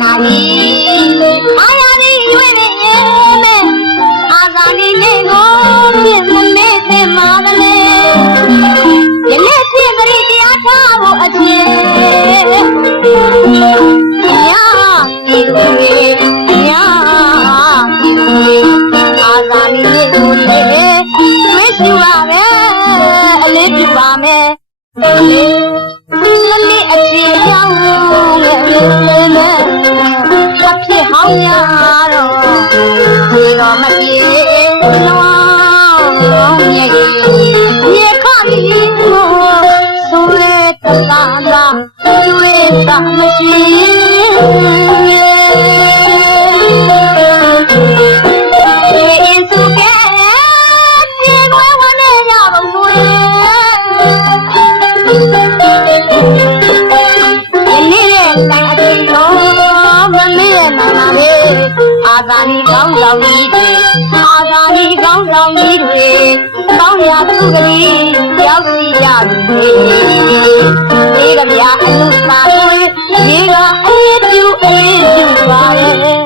နာပြီအာရသည်ရွေးနေမယ်အာဇာနည်လေးကိုပြည့်မနေသင်ပါလေယနေ့ဖြင့်ဂရိတရားထားဖို့အချင်းညာဒီလိုညာဒီလိုအာဇာနည်လေးကိုလေဝိစုပါပဲအလေးပြပါမယ်လေးလေးအချီပြောင်းရဲ့အဖြစ်ဟောင်းရတော့ဒီတော့မပြေလောမြေမြေခါပြီးဆိုရတသာသာတွေ့တာမရှိအာဇာနည်ကောင်းဆောင်ကြီးတွေအာဇာနည်ကောင်းဆောင်ကြီးတွေကောင်းရာသူကလေးရောက်စီကြပြီဒီကဗျာအလူစာတွေရေကအရေးပြုပါရဲ့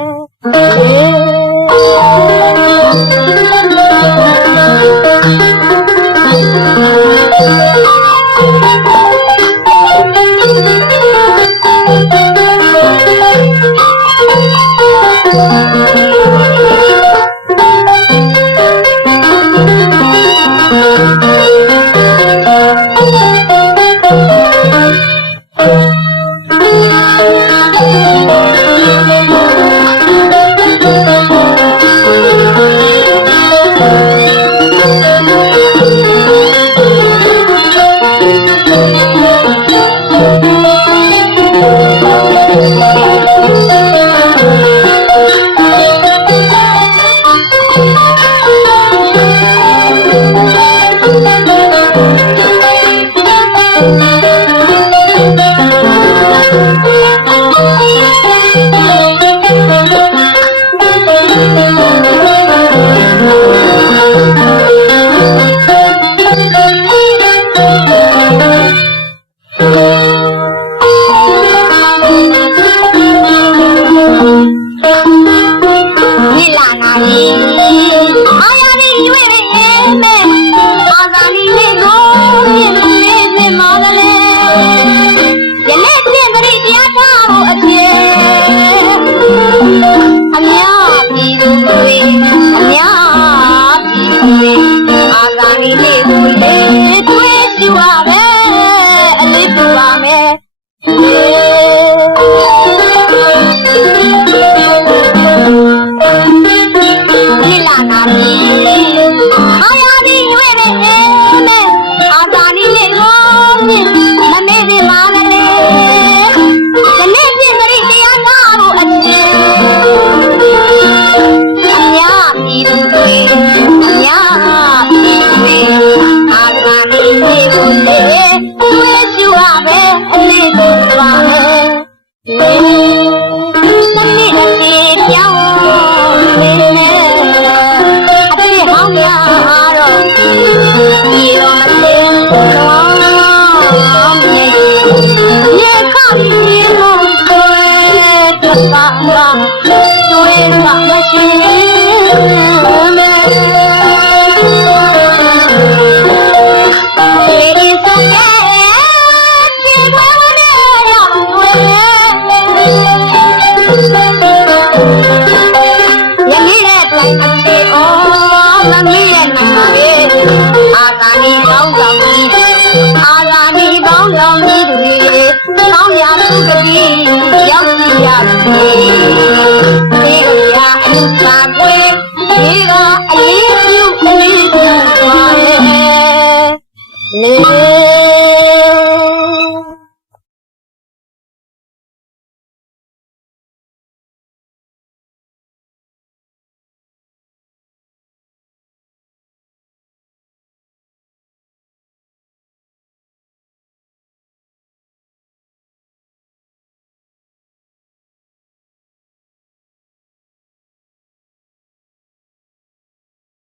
Yeah.